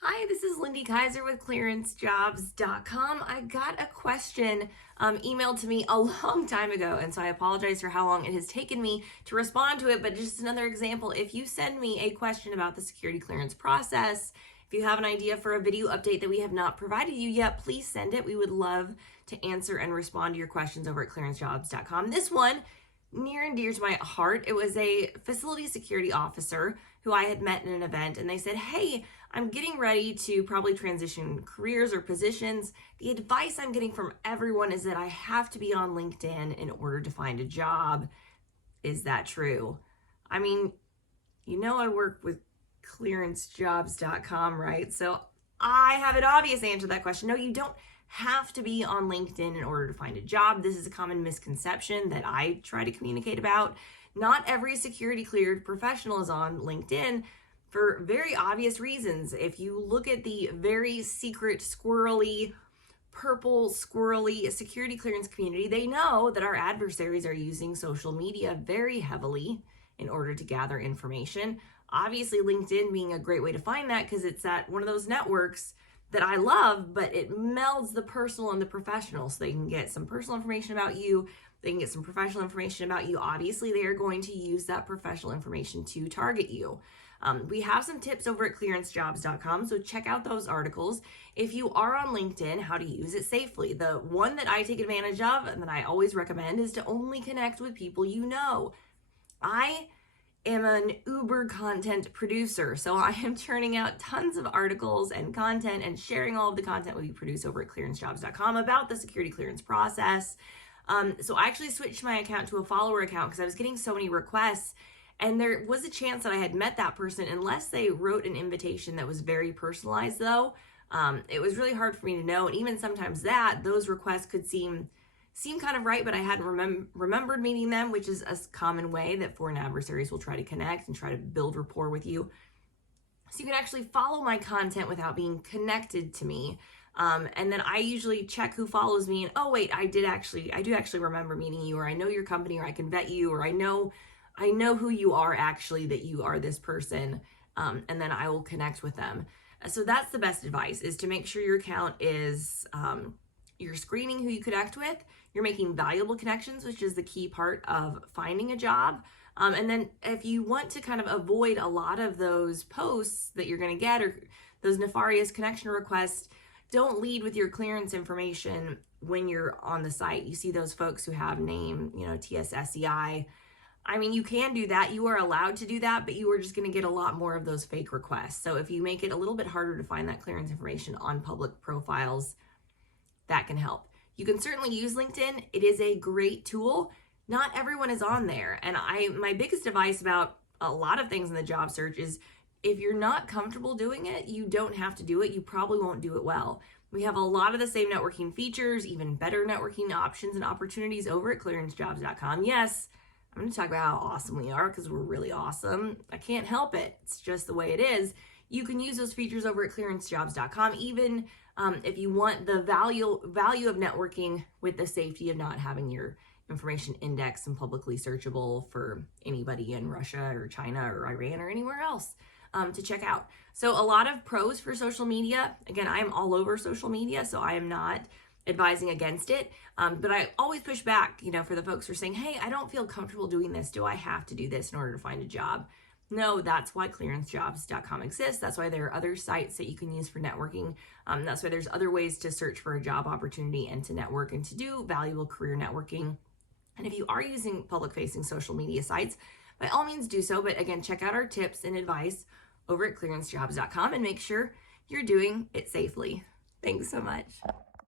Hi, this is Lindy Kaiser with clearancejobs.com. I got a question emailed to me a long time ago, and so I apologize for how long it has taken me to respond to it. But just another example, if you send me a question about the security clearance process, if you have an idea for a video update that we have not provided you yet, please send it. We would love to answer and respond to your questions over at clearancejobs.com. This one, near and dear to my heart. It was a facility security officer who I had met in an event, and they said, "Hey, I'm getting ready to probably transition careers or positions. The advice I'm getting from everyone is that I have to be on LinkedIn in order to find a job. Is that true?" I mean, I work with clearancejobs.com, right? So I have an obvious answer to that question. No, you don't have to be on LinkedIn in order to find a job. This is a common misconception that I try to communicate about. Not every security cleared professional is on LinkedIn for very obvious reasons. If you look at the very secret, squirrely, purple, squirrely security clearance community, they know that our adversaries are using social media very heavily in order to gather information. Obviously, LinkedIn being a great way to find that because it's at one of those networks that I love, but it melds the personal and the professional, so they can get some personal information about you. They can get some professional information about you. Obviously, they are going to use that professional information to target you. We have some tips over at clearancejobs.com, so check out those articles. If you are on LinkedIn, how to use it safely. The one that I take advantage of and that I always recommend is to only connect with people you know. I am an Uber content producer, so I am churning out tons of articles and content and sharing all of the content we produce over at clearancejobs.com about the security clearance process. So I actually switched my account to a follower account because I was getting so many requests, and there was a chance that I had met that person unless they wrote an invitation that was very personalized, though. It was really hard for me to know, and even sometimes those requests could seem kind of right, but I hadn't remembered meeting them, which is a common way that foreign adversaries will try to connect and try to build rapport with you. So you can actually follow my content without being connected to me. And then I usually check who follows me, and oh wait, I do actually remember meeting you, or I know your company, or I can vet you, or I know who you are actually, that you are this person, and then I will connect with them. So that's the best advice, is to make sure your account is you're screening who you connect with, you're making valuable connections, which is the key part of finding a job. And then if you want to kind of avoid a lot of those posts that you're going to get, or those nefarious connection requests, don't lead with your clearance information when you're on the site. You see those folks who have name, TSSCI. I mean, you can do that. You are allowed to do that, but you are just going to get a lot more of those fake requests. So if you make it a little bit harder to find that clearance information on public profiles, that can help. You can certainly use LinkedIn. It is a great tool. Not everyone is on there. And my biggest advice about a lot of things in the job search is, if you're not comfortable doing it, you don't have to do it. You probably won't do it well. We have a lot of the same networking features, even better networking options and opportunities over at clearancejobs.com. Yes, I'm going to talk about how awesome we are because we're really awesome. I can't help it. It's just the way it is. You can use those features over at clearancejobs.com, even if you want the value of networking with the safety of not having your information indexed and publicly searchable for anybody in Russia or China or Iran or anywhere else to check out. So a lot of pros for social media. Again, I am all over social media, so I am not advising against it. But I always push back, for the folks who are saying, "Hey, I don't feel comfortable doing this. Do I have to do this in order to find a job?" No, that's why clearancejobs.com exists. That's why there are other sites that you can use for networking. That's why there's other ways to search for a job opportunity and to network and to do valuable career networking. And if you are using public-facing social media sites, by all means do so. But again, check out our tips and advice over at clearancejobs.com and make sure you're doing it safely. Thanks so much.